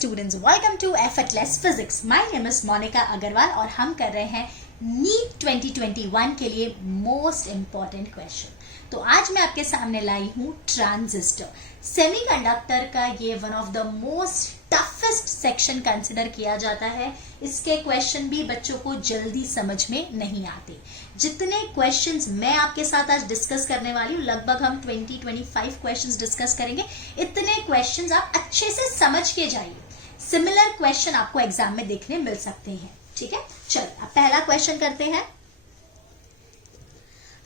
students, welcome to Effortless Physics. My name is Monica Agarwal और हम कर रहे हैं नीट 2021 के लिए मोस्ट इम्पॉर्टेंट क्वेश्चन. तो आज मैं आपके सामने लाई हूँ ट्रांजिस्टर. सेमीकंडक्टर का ये one of the most toughest section consider किया जाता है. इसके क्वेश्चन भी बच्चों को जल्दी समझ में नहीं आते. जितने क्वेश्चंस मैं आपके साथ आज डिस्कस करने वाली हूँ, लगभग हम 20-25 क्वेश्चंस डिस्कस करेंगे. इतने क्वेश्चंस आप अच्छे से समझ के जाइए. सिमिलर क्वेश्चन आपको एग्जाम में देखने मिल सकते हैं. ठीक है, चलो अब पहला क्वेश्चन करते हैं.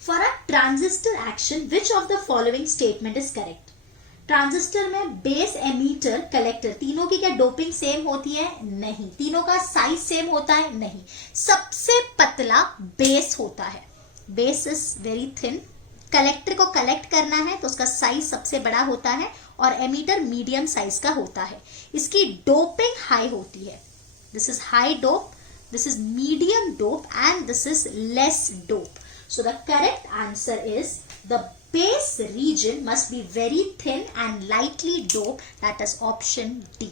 For a transistor action which of the following statement is correct. Transistor में बेस, एमीटर, कलेक्टर, तीनों की क्या डोपिंग सेम होती है? नहीं. तीनों का साइज सेम होता है? नहीं. सबसे पतला बेस होता है. Base is very thin. Collector को कलेक्ट करना है तो उसका साइज सबसे बड़ा होता है और एमीटर मीडियम साइज का होता है. इसकी डोपिंग हाई होती है. This is high dope, this is medium dope and this is less dope. So the correct answer is the base region must be very thin and lightly doped. That is option D.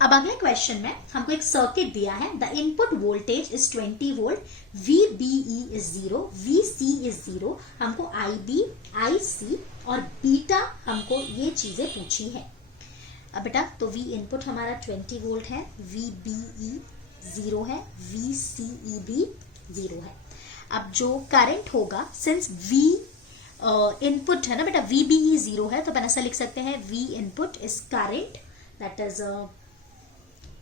अब अगले question में हमको एक circuit दिया है. The input voltage is 20 volt, VBE is 0, VC is 0. हमको IB, IC और beta हमको ये चीजें पूछी है. अब बेटा तो V इनपुट हमारा 20 वोल्ट है, VBE 0 है, VCE भी 0 है. अब जो करंट होगा, सिंस V इनपुट है ना बेटा, VBE 0 है तो अपन ऐसा लिख सकते हैं V input is current, that is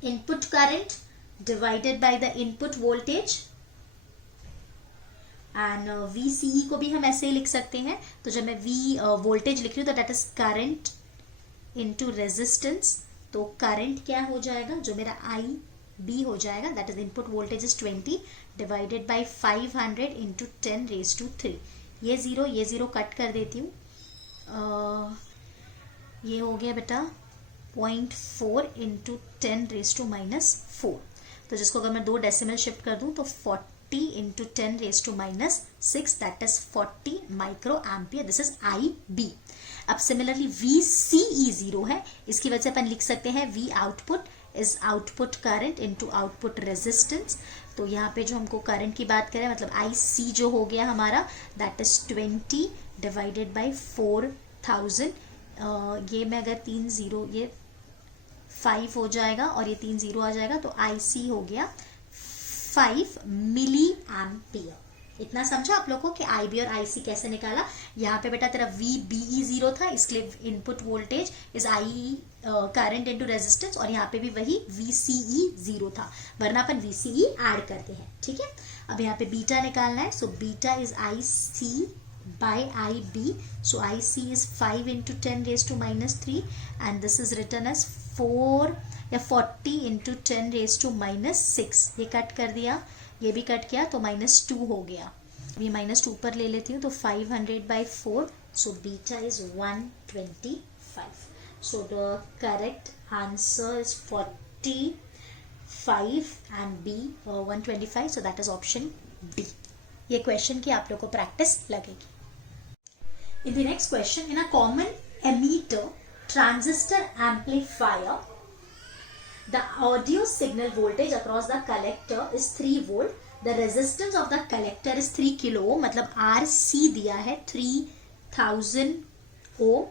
input current divided by the input voltage. And VCE को भी हम ऐसे ही लिख सकते हैं. तो जब मैं V वोल्टेज लिख रही हूँ तो that is current into resistance. तो करंट क्या हो जाएगा, जो मेरा IB हो जाएगा, that is input voltage is 20 divided by 500 into 10 raise to 3. ये जीरो कट कर देती हूँ. ये हो गया बेटा 0.4 इंटू 10 रेज टू -4. तो जिसको अगर मैं 2 डेसिमल शिफ्ट कर दूं तो 40 into 10 raise to -6, that is 40 micro ampere. This is IB. अब सिमिलरली VCE 0 है, इसकी वजह से अपन लिख सकते हैं V output is output current into output resistance. तो यहाँ पे जो हमको करंट की बात करें, मतलब IC जो हो गया हमारा, दैट इज 20 डिवाइडेड बाय 4000. ये में अगर 3 0, ये 5 हो जाएगा और ये 3 0 आ जाएगा तो IC हो गया 5 मिली एम्पियर. इतना समझा आप लोगों कि IB और IC कैसे निकाला. यहाँ पे बेटा तेरा VBE 0 था, इसलिए input voltage is IE current into resistance, और यहाँ पे भी वही VCE 0 था, वरना अपन VCE ऐड करते हैं. ठीक है, अब यहाँ पे बीटा निकालना है. So beta is IC by IB. So IC is 5 into 10 raise to -3 and this is written as 4 या 40 इंटू 10 रेज टू -6. ये कट कर दिया, ये भी कट किया तो -2 हो गया. ये -2 पर ले लेती हूँ तो 500/4. सो beta is 125. So the correct answer is 45 and B 125. So that is option D. ये क्वेश्चन की आप लोग को प्रैक्टिस लगेगी. इन the next question, in a common ammeter transistor amplifier, the audio signal voltage across the collector is 3 volt. The resistance of the collector is 3 kilo ohm. मतलब RC दिया है 3000 ohm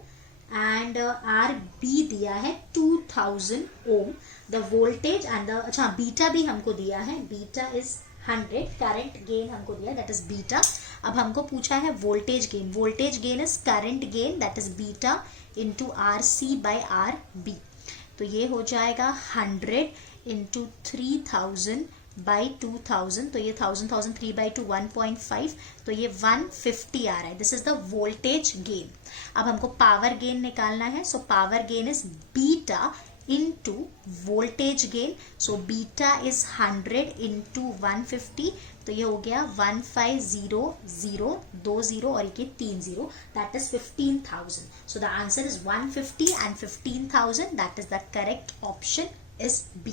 and RB दिया है 2000 ohm. The voltage and the अच्छा beta भी हमको दिया है, बीटा is 100. करंट गेन हमको दिया, दैट इज बीटा. अब हमको पूछा है voltage gain. Voltage gain is current gain, that is beta into RC by RB. तो ये हो जाएगा 100 इंटू 3000 बाई 2000. तो ये 1000 3/2 1.5. तो ये 150 आ रहा है. This is the voltage gain. अब हमको पावर गेन निकालना है. So power gain is beta into voltage gain. So beta is 100 into 150. तो ये हो गया 1500 और ये 30, that is 15,000. So the answer is 150 and 15,000. That is the correct option is B.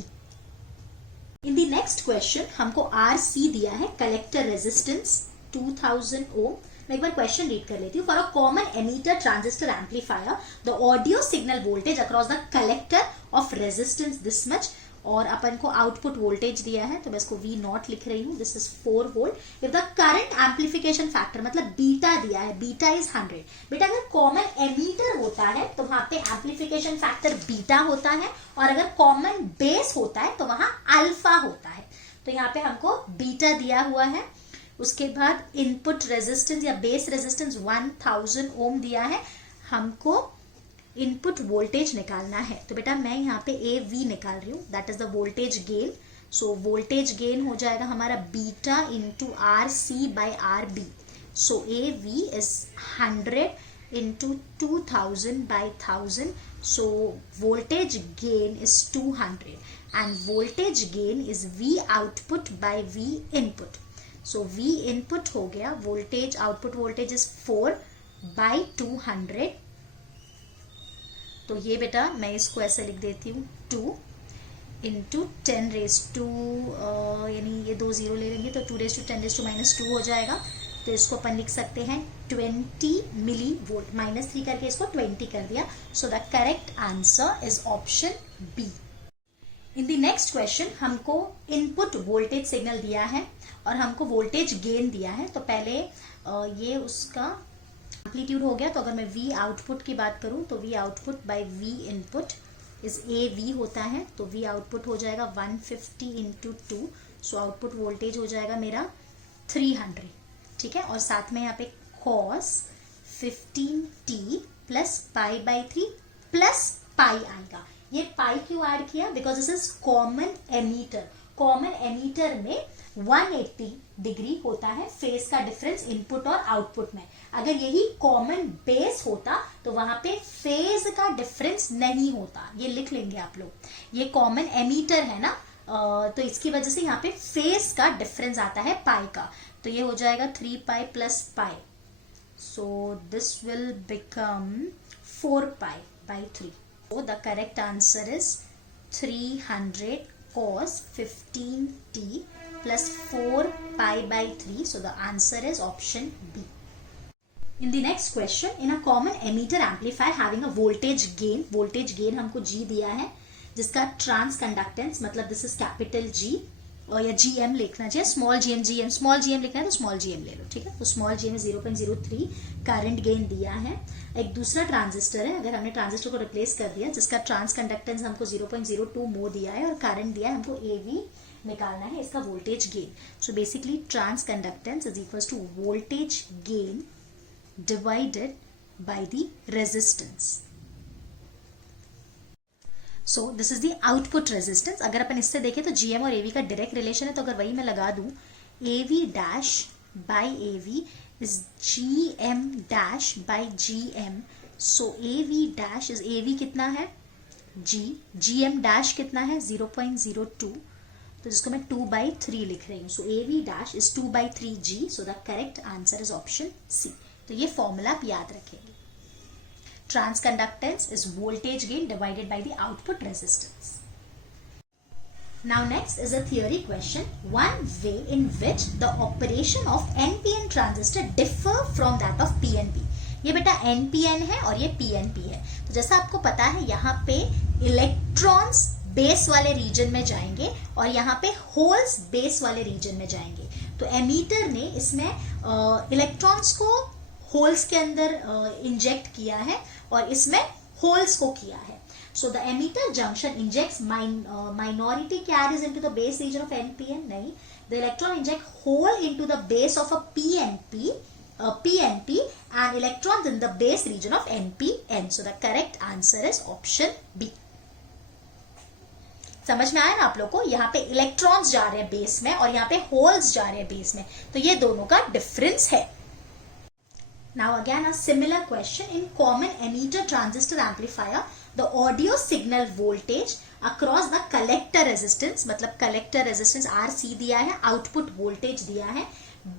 In the next question हमको RC दिया है, collector resistance 2000 ओम. मैं एक बार क्वेश्चन रीड कर लेती हूँ. For a common ammeter transistor amplifier the audio signal voltage across the collector of resistance this much, और अपन को आउटपुट वोल्टेज दिया है तो मैं इसको V नॉट लिख रही हूँ. This is 4 volt. If the current amplification factor मतलब बीटा दिया है, बीटा इज 100. बेटा अगर कॉमन एमीटर होता है तो वहां पे एम्पलीफिकेशन फैक्टर बीटा होता है, और अगर कॉमन बेस होता है तो वहां अल्फा होता है. तो यहाँ पे हमको बीटा दिया हुआ है. उसके बाद इनपुट रेजिस्टेंस या बेस रेजिस्टेंस 1000 ओम दिया है. हमको इनपुट वोल्टेज निकालना है. तो बेटा मैं यहाँ पे AV निकाल रही हूँ, that is the voltage gain. So voltage gain हो जाएगा हमारा beta into RC by RB. So AV is 100 into 2000 by 1000. So voltage gain is 200 end voltage gain is V output by V input. So V input हो गया, voltage output voltage is 4 by 200. तो ये बेटा मैं इसको ऐसे लिख देती हूँ 2 इंटू 10 रेज टू, यानी ये 2 0 ले लेंगे तो 2 raise to 10 raise to minus 2 हो जाएगा. तो इसको अपन लिख सकते हैं 20 मिली वोल्ट. -3 करके इसको 20 कर दिया. So the correct answer is option B. In the next question हमको इनपुट वोल्टेज सिग्नल दिया है और हमको वोल्टेज गेन दिया है. तो पहले ये उसका एम्पलीट्यूड हो गया. तो अगर मैं V आउटपुट की बात करूं तो V output by V input is AV होता है. तो V आउटपुट हो जाएगा 150 इंटू 2. सो आउटपुट वोल्टेज हो जाएगा मेरा 300. ठीक है, और साथ में यहाँ पे cos 15t plus pi by 3 plus pi आएगा. ये पाई क्यों ऐड किया? Because this is common ammeter. Common ammeter में 180 डिग्री होता है फेज का डिफरेंस इनपुट और आउटपुट में. अगर यही कॉमन बेस होता तो वहां पे फेज का डिफरेंस नहीं होता. ये लिख लेंगे आप लोग. ये कॉमन एमीटर है ना, तो इसकी वजह से यहाँ पे फेज का डिफरेंस आता है पाई का. तो ये हो जाएगा 3 pi plus pi. So this will become 4 pi by 3. So the correct answer is 300 cos 15t plus 4 pi by 3. So the answer is option B. In the next question, in a common emitter amplifier having a voltage gain हमको G दिया है जिसका trans conductance मतलब this is capital G और या GM लिखना चाहिए. Small GM लिखना है तो स्मॉल GM ले लो. ठीक है, तो स्मॉल GM 0.03 करंट गेन दिया है. एक दूसरा ट्रांजिस्टर है, अगर हमने ट्रांजिस्टर को रिप्लेस कर दिया जिसका ट्रांस कंडक्टेंस हमको 0.02 मो दिया है और करंट दिया है हमको AV निकालना है इसका voltage gain. So basically transconductance is equal to voltage gain divided by the resistance. So this is the output resistance. अगर अपन इससे देखें तो GM और AV का डायरेक्ट रिलेशन है. तो अगर वही मैं लगा दूं AV dash by AV is GM dash by GM. So AV dash is AV कितना है G, GM dash कितना है 0.02. तो जिसको मैं 2/3 लिख रही हूँ. So AV dash is 2/3 G. So the correct answer is option C. तो ये फॉर्मूला आप याद रखेंगे. Trans conductance is voltage gain divided by the output resistance. Now next is a theory question. One way in which the operation of NPN transistor differ from that of PNP. ये बेटा NPN है और ये PNP है. तो जैसा आपको पता है यहाँ पे इलेक्ट्रॉन्स बेस वाले रीजन में जाएंगे और यहाँ पे होल्स बेस वाले रीजन में जाएंगे. तो एमीटर ने इसमें इलेक्ट्रॉन्स को होल्स के अंदर इंजेक्ट किया है और इसमें होल्स को किया है. So the emitter junction injects minority carriers into the base region of NPN. नहीं, the electron inject hole into the base of a PNP and electrons in the base region of NPN. So the correct answer is option B. समझ में आया ना आप लोग को? यहाँ पे इलेक्ट्रॉन्स जा रहे हैं बेस में और यहाँ पे होल्स जा रहे हैं बेस में. तो ये दोनों का डिफरेंस है. Now again a similar question. In common emitter transistor amplifier, the audio signal voltage across the collector resistance, मतलब collector resistance RC दिया है, output voltage दिया है,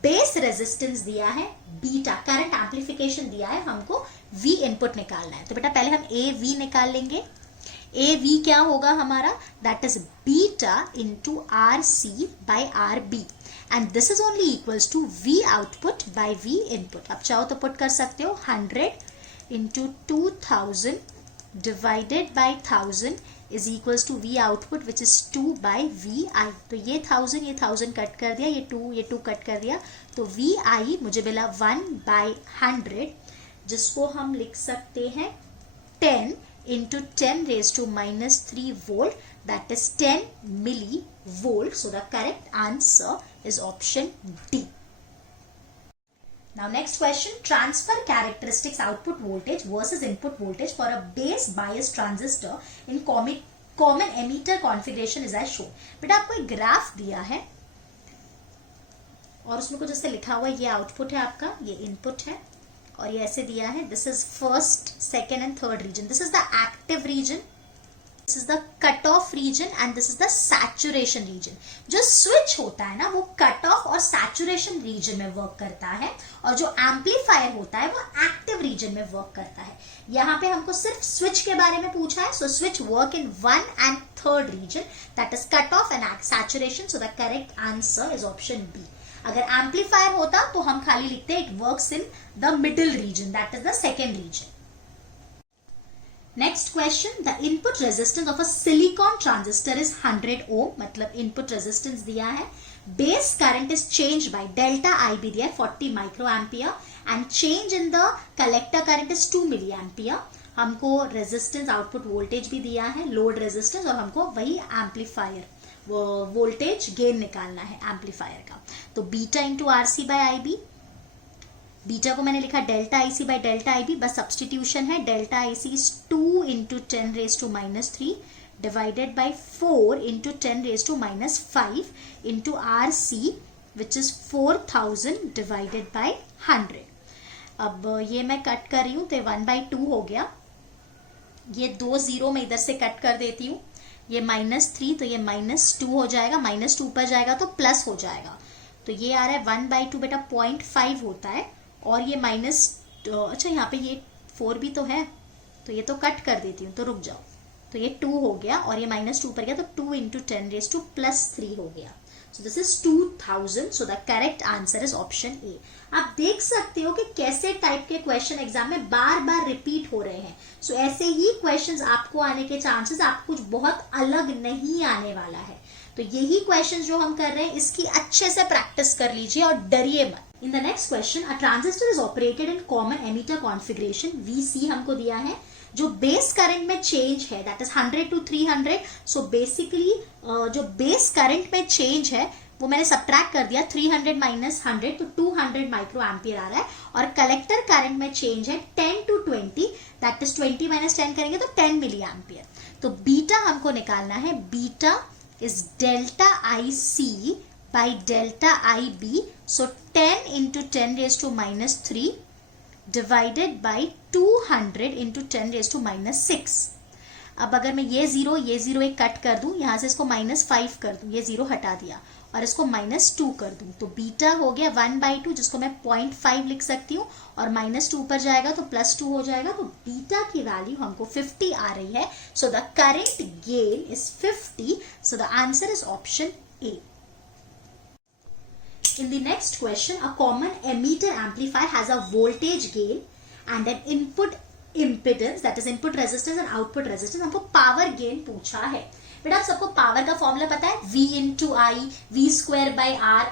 base resistance दिया है, बीटा current amplification दिया है, हमको V input निकालना है. तो बेटा पहले हम AV निकाल लेंगे. AV क्या होगा हमारा? That is beta into RC by RB. and this is only equals to V output by V input. अब चाहो तो पुट कर सकते हो 100 into 2000 divided by 1000 is equals to V output which is 2 by VI. तो ये 1000 cut कर दिया, ये 2 कट कर दिया, तो VI मुझे मिला 1 by 100, जिसको हम लिख सकते हैं 10 into 10 raised to minus 3 volt, that is 10 millivolt. So the correct answer is option D. Now next question, transfer characteristics output voltage versus input voltage for a base bias transistor in common emitter configuration is as shown. बेटा आपको एक graph दिया है और उसमें कुछ ऐसे लिखा हुआ है, ये आउटपुट है आपका, ये इनपुट है, और ये ऐसे दिया है, this is first, second and third region, this is the active region, this is the cut off region and this is the saturation region. जो स्विच होता है ना वो कट ऑफ और सैचुरेशन रीजन में वर्क करता है, और जो एम्पलीफायर होता है वो एक्टिव रीजन में वर्क करता है. यहाँ पे हमको सिर्फ स्विच के बारे में पूछा है, so switch work in 1 and 3rd region, that is cut off and saturation. So the correct answer is option B. अगर एम्पलीफायर होता तो हम खाली लिखते it works in the middle region, that is the second region. Next question, the input resistance of a silicon transistor is 100 ohm, मतलब input resistance दिया है. Base current is change by delta IB दिया है 40 micro ampere, and change in the collector current is 2 milli ampere. हमको resistance output voltage भी दिया है, load resistance, और हमको वही एम्पलीफायर वोल्टेज गेन निकालना है एम्पलीफायर का. तो beta into RC by IB, beta को मैंने लिखा delta IC by delta IB, बस सब्सटीट्यूशन है. Delta IC is 2 into 10 raised to minus 3 divided by 4 into 10 raised to minus 5 into RC which is 4000 divided by 100. अब ये मैं cut कर रही हूँ तो 1/2 हो गया. ये 2 0 मैं इधर से कट कर देती हूँ. ये -3 तो ये -2 हो जाएगा, -2 ऊपर जाएगा तो प्लस हो जाएगा. तो ये आ रहा है 1/2 बेटा 0.5 होता है, और ये अच्छा यहाँ पे ये 4 भी तो है, तो ये तो कट कर देती हूँ, तो रुक जाओ. तो ये 2 हो गया और ये -2 ऊपर गया, तो 2 into 10 raised to +3 हो गया. So this is 2000. So the correct answer is option A. आप देख सकते हो कि कैसे टाइप के क्वेश्चन एग्जाम में बार बार रिपीट हो रहे हैं. So ऐसे ही क्वेश्चंस आपको आने के चांसेस, आपको कुछ बहुत अलग नहीं आने वाला है. तो यही क्वेश्चंस जो हम कर रहे हैं इसकी अच्छे से प्रैक्टिस कर लीजिए और डरिए मत. इन the next question, a transistor is operated in common ammeter configuration, VC हमको दिया है. जो बेस करंट में चेंज है that is 100 to 300. So basically जो बेस करंट में चेंज है वो मैंने सब्ट्रैक्ट कर दिया, 300 minus 100 तो 200 माइक्रो एम्पियर आ रहा है. और कलेक्टर करंट में चेंज है 10 to 20, दैट इज 20 minus 10 करेंगे तो 10 मिली एम्पियर. तो बीटा हमको निकालना है. Beta is delta IC by delta IB, so 10 into 10 raised to minus 3 divided by 200 into 10 raised to minus 6. अब अगर मैं ये 0 एक कट कर दूं, यहां से इसको -5 कर दूं, ये 0 हटा दिया और इसको -2 कर दूं, तो बीटा हो गया 1/2, जिसको मैं 0.5 लिख सकती हूँ, और -2 ऊपर जाएगा तो +2 हो जाएगा. तो बीटा की वैल्यू हमको 50 आ रही है. So the current gain is 50. So the answer is option A. In the next question, a common emitter amplifier has a voltage gain and an input impedance, that is input resistance and output resistance. हमको power gain पूछा है. बेटा आप सबको power का formula पता है, V into I, V square by R,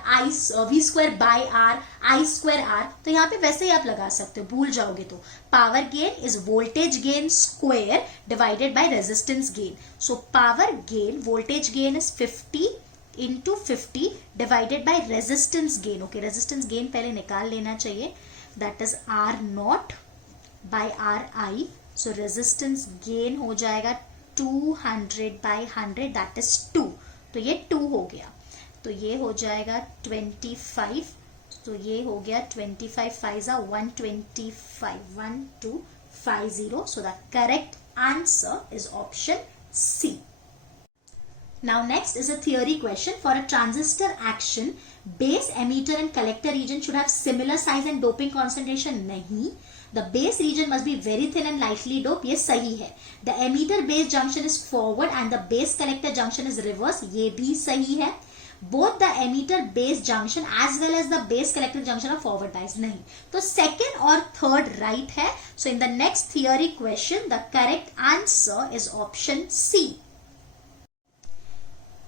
V square by R, I square R. तो यहाँ पे वैसे ही आप लगा सकते हो, भूल जाओगे तो. Power gain is voltage gain square divided by resistance gain. So power gain, voltage gain is 50 into 50 divided by resistance gain. Okay, resistance gain पहले निकाल लेना चाहिए, that is R0 by Ri. So resistance gain हो जाएगा 200 by 100, that is 2. तो ये 2 हो गया, तो ये हो जाएगा 25. तो ये हो गया 25 5 125, 1250. So the correct answer is option C. Now next is a theory question. For a transistor action, base, emitter and collector region should have similar size and doping concentration. नहीं. The base region must be very thin and lightly doped. ये सही है. The emitter base junction is forward and the base collector junction is reverse. ये भी सही है. Both the emitter base junction as well as the base collector junction of forward bias, नहीं, तो second और थर्ड राइट है. So in the next theory question the correct answer is option C.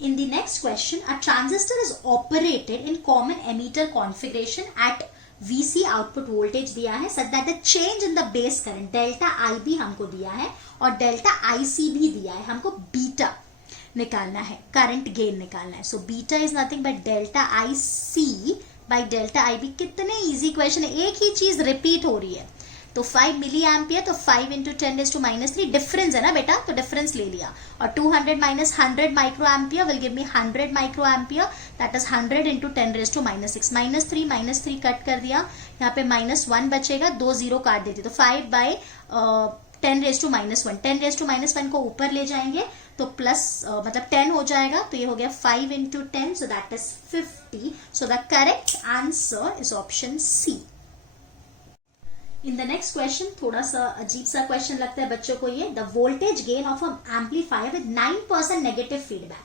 In the next question, a transistor is operated in common emitter configuration at VC output voltage दिया है such that the change in the base current delta IB हमको दिया है और delta IC भी दिया है. हमको बीटा निकालना है, करंट गेन निकालना है. So beta is nothing but delta IC by delta IB. कितने इजी क्वेश्चन है, एक ही चीज रिपीट हो रही है. तो 5 मिली एम्पियर, तो 5 इंटू 10⁻³ डिफरेंस है ना बेटा, तो डिफरेंस ले लिया. और 200 minus 100 micro ampere will give me 100 micro ampere, that is 100 into 10⁻⁶. -3 cut कर दिया, यहाँ पे -1 बचेगा, 2 0 काट देती, तो 5 बाई 10⁻⁻1. 10⁻⁻1 को ऊपर ले जाएंगे तो प्लस मतलब 10 हो जाएगा, तो ये हो गया 5 into 10, so that is 50. So the correct answer is option C. In the next question, थोड़ा सा अजीब सा क्वेश्चन लगता है बच्चों को ये. The voltage gain of N amplifier with 9% negative feedback,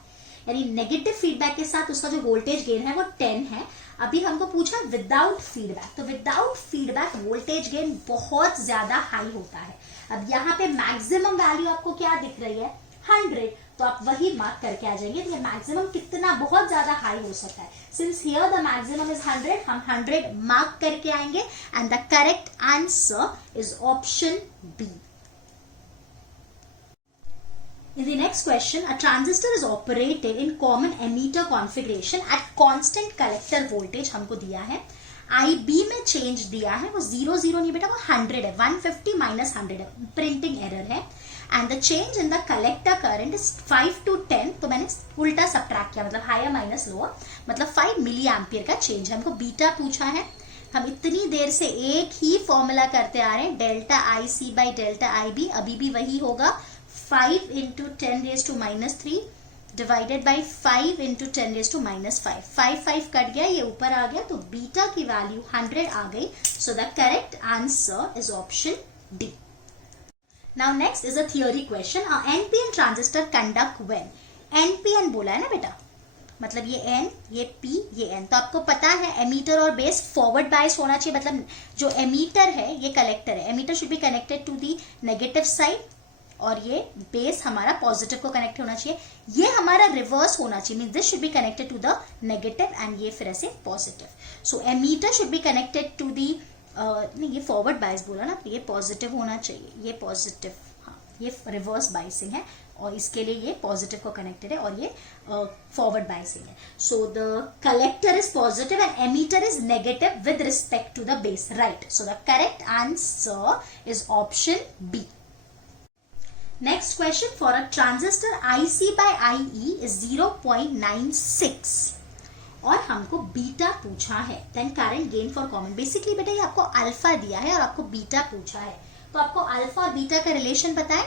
यानी नेगेटिव फीडबैक के साथ उसका जो वोल्टेज गेन है वो 10 है. अभी हमको पूछा विदाउट फीडबैक, तो विदाउट फीडबैक वोल्टेज गेन बहुत ज्यादा हाई होता है. अब यहाँ पे मैक्सिमम वैल्यू आपको क्या दिख रही है, 100, तो आप वही मार्क करके आ जाएंगे. तो ये मैक्सिमम कितना बहुत ज्यादा हाई हो सकता है. Since here the maximum is 100, हम 100 मार्क करके आएंगे and the correct answer is option B. In the next question, a transistor is operated in common emitter configuration at constant collector voltage हमको दिया है. IB में चेंज दिया है, वो 0 0 नहीं बेटा, वो 100 है. 150 माइनस 100 है, प्रिंटिंग एरर है. And the change in the collector current is 5 to 10, तो मैंने उल्टा सब्ट्रैक्ट किया, मतलब हायर माइनस लोअर, मतलब 5 मिली एम्पियर का चेंज. हमको बीटा पूछा है. हम इतनी देर से एक ही फॉर्मूला करते आ रहे हैं, delta IC by delta IB, अभी भी वही होगा. 5 into 10⁻³ divided by 5 into 10⁻⁵. 5 cut गया, ये ऊपर आ गया, तो बीटा की वैल्यू 100 आ गई. सो the correct answer is option D. Now next is a theory question. NPN transistor conduct when, NPN बोला है ना बेटा, मतलब ये N, ये P, ये N. तो आपको पता है एमीटर और बेस फॉरवर्ड बायस होना चाहिए, मतलब जो एमीटर है ये कलेक्टर है. Emitter should be connected to the negative side और ये बेस हमारा पॉजिटिव को कनेक्ट होना चाहिए. ये हमारा रिवर्स होना चाहिए, mean this should be connected to the negative end ये फिर ऐसे positive. So emitter should be connected to the नहीं, ये फॉरवर्ड बायस बोला ना, ये पॉजिटिव होना चाहिए, ये पॉजिटिव, हाँ, ये रिवर्स बायसिंग है और इसके लिए ये पॉजिटिव को कनेक्टेड है और ये फॉरवर्ड बायसिंग है. So the collector is positive and emitter is negative with respect to the base, right. So the correct answer is option B. Next question, for a transistor IC by IE is 0.96 और हमको beta पूछा है. then current gain for common, basically बेटा ये आपको alpha दिया है और आपको बीटा पूछा है, तो आपको अल्फा और बीटा का रिलेशन पता है.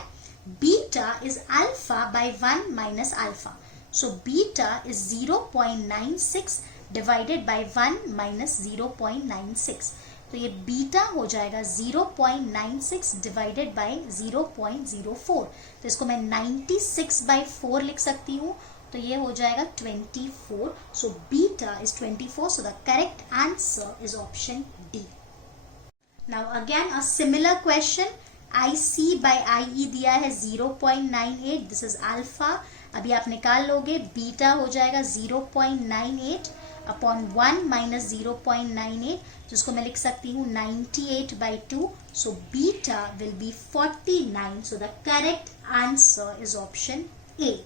Beta is alpha by 1 minus alpha, so beta is 0.96 divided by 1 minus 0.96. तो ये बीटा हो जाएगा 0.96 डिवाइडेड बाय 0.04. तो इसको मैं 96/4 लिख सकती हूँ, तो ये हो जाएगा 24. So beta is 24. So the correct answer is option D. Now again a similar question. IC by IE दिया है 0.98, दिस इज अल्फा. अभी आप निकाल लोगे, बीटा हो जाएगा 0.98 अपॉन 1 माइनस 0.98, जिसको मैं लिख सकती हूँ 98/2. So beta will be 49. So the correct answer is option A.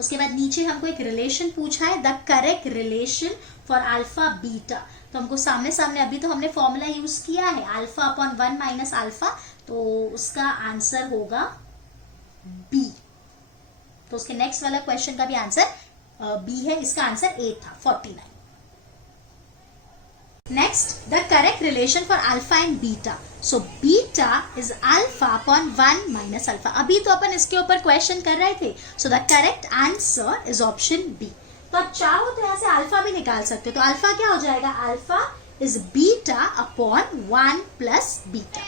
उसके बाद नीचे हमको एक रिलेशन पूछा है, the correct relation for alpha beta. तो हमको सामने सामने, अभी तो हमने फॉर्मूला यूज किया है अल्फा अपॉन 1 माइनस अल्फा, तो उसका आंसर होगा बी. तो उसके नेक्स्ट वाला क्वेश्चन का भी आंसर बी है, इसका आंसर ए था 49. Next, the correct relation for alpha and beta. So beta is alpha upon 1 minus alpha. अभी तो अपन इसके ऊपर क्वेश्चन कर रहे थे. So the correct answer is option B. तो आप चाहो तो यहाँ से अल्फा भी निकाल सकते हो. तो अल्फा क्या हो जाएगा, alpha is beta upon 1 plus beta.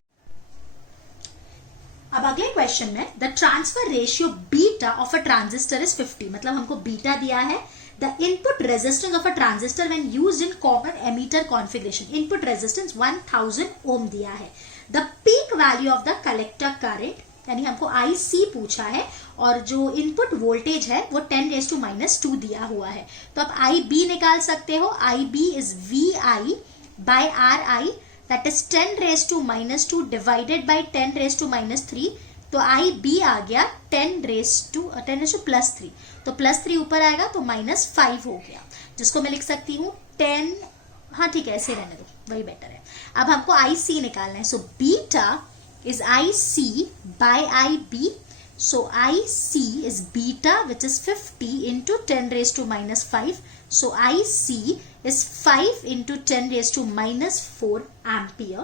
अब अगले क्वेश्चन में the transfer ratio beta of a transistor is 50. मतलब हमको बीटा दिया है, the input resistance of a transistor when used in common ammeter configuration, input resistance 1000 ओम दिया है। The peak value of the collector current, यानी हमको IC पूछा है और जो इनपुट वोल्टेज है वो 10⁻² दिया हुआ है। तो आप IB निकाल सकते हो। IB is VI by RI, that is 10⁻² divided by 10⁻³ तो IB आ गया 10⁻+3, तो +3 ऊपर आएगा तो -5 हो गया, जिसको मैं लिख सकती हूँ 10, हाँ ठीक है ऐसे रहने दो, वही बेटर है। अब हमको IC निकालना है, so beta is IC by IB, so IC is beta which is 50 into 10⁻⁻5, so IC is 5 into 10⁻⁻4 ampere,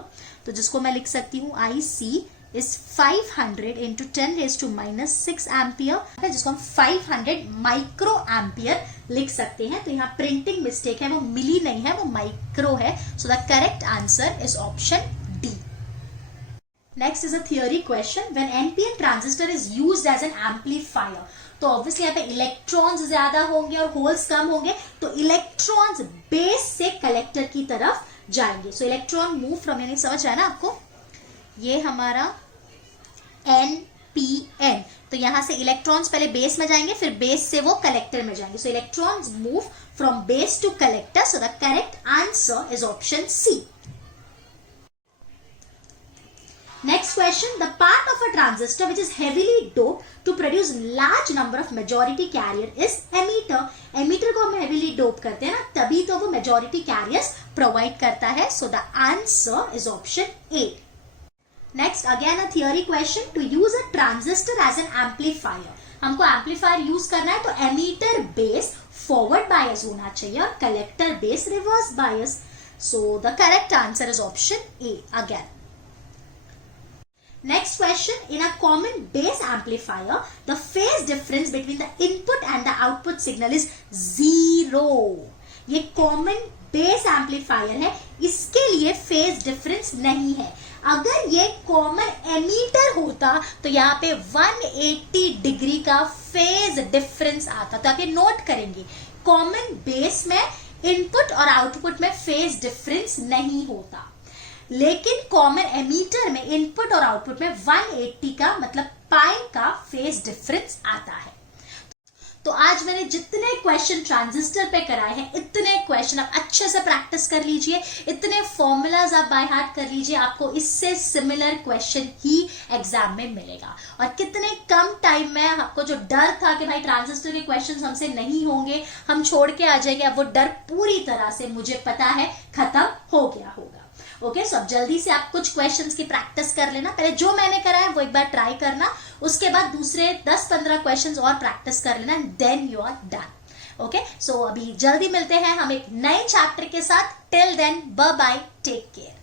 तो जिसको मैं लिख सकती हूँ IC is 500 into 10⁻⁻6 एम्पियर, जिसको हम 500 माइक्रो एम्पियर लिख सकते हैं। तो यहाँ प्रिंटिंग मिस्टेक है, वो मिली नहीं है, वो माइक्रो है, so the correct answer is option D। Next is a theory question. When NPN transistor is used as an amplifier, तो ऑब्वियसली यहाँ पे इलेक्ट्रॉन्स ज्यादा होंगे और होल्स कम होंगे, तो इलेक्ट्रॉन्स बेस से कलेक्टर की तरफ जाएंगे। सो इलेक्ट्रॉन मूव फ्रॉम, यानी समझ रहा है ना आपको, ये हमारा NPN, तो यहां से इलेक्ट्रॉन्स पहले बेस में जाएंगे, फिर बेस से वो कलेक्टर में जाएंगे। So electrons move from base to collector, so the correct answer is option C। Next question, the part of a transistor which is heavily doped to produce large number of majority carrier is emitter. Emitter को हम heavily dope करते हैं ना, तभी तो वो majority carriers provide करता है, so the answer is option A। Next again a theory question, to use a transistor as an amplifier, हमको amplifier यूज करना है, तो emitter base forward bias होना चाहिए और collector base reverse bias, so the correct answer is option A again। Next question, in a common base amplifier, the phase difference between the input and the output signal is 0। ये common base amplifier है, इसके लिए phase difference नहीं है। अगर ये common emitter होता तो यहाँ पे 180 डिग्री का phase difference आता, तो आप ये नोट करेंगे, common base में input और output में phase difference नहीं होता, लेकिन कॉमन एमीटर में इनपुट और आउटपुट में 180 का मतलब पाई का फेज डिफरेंस आता है। तो आज मैंने जितने क्वेश्चन ट्रांजिस्टर पे कराए हैं, इतने क्वेश्चन आप अच्छे से प्रैक्टिस कर लीजिए, इतने फॉर्मूलाज आप बाय हार्ट कर लीजिए, आपको इससे सिमिलर क्वेश्चन ही एग्जाम में मिलेगा। और कितने कम टाइम में आपको जो डर था कि भाई ट्रांजिस्टर के क्वेश्चन हमसे नहीं होंगे, हम छोड़ के आ जाएंगे, अब वो डर पूरी तरह से मुझे पता है खत्म हो गया होगा। ओके, सो अब जल्दी से आप कुछ क्वेश्चंस की प्रैक्टिस कर लेना, पहले जो मैंने करा है वो एक बार ट्राई करना, उसके बाद दूसरे 10-15 क्वेश्चंस और प्रैक्टिस कर लेना, then you are done. Okay, so अभी जल्दी मिलते हैं हम एक नए चैप्टर के साथ। Till then bye bye, take care.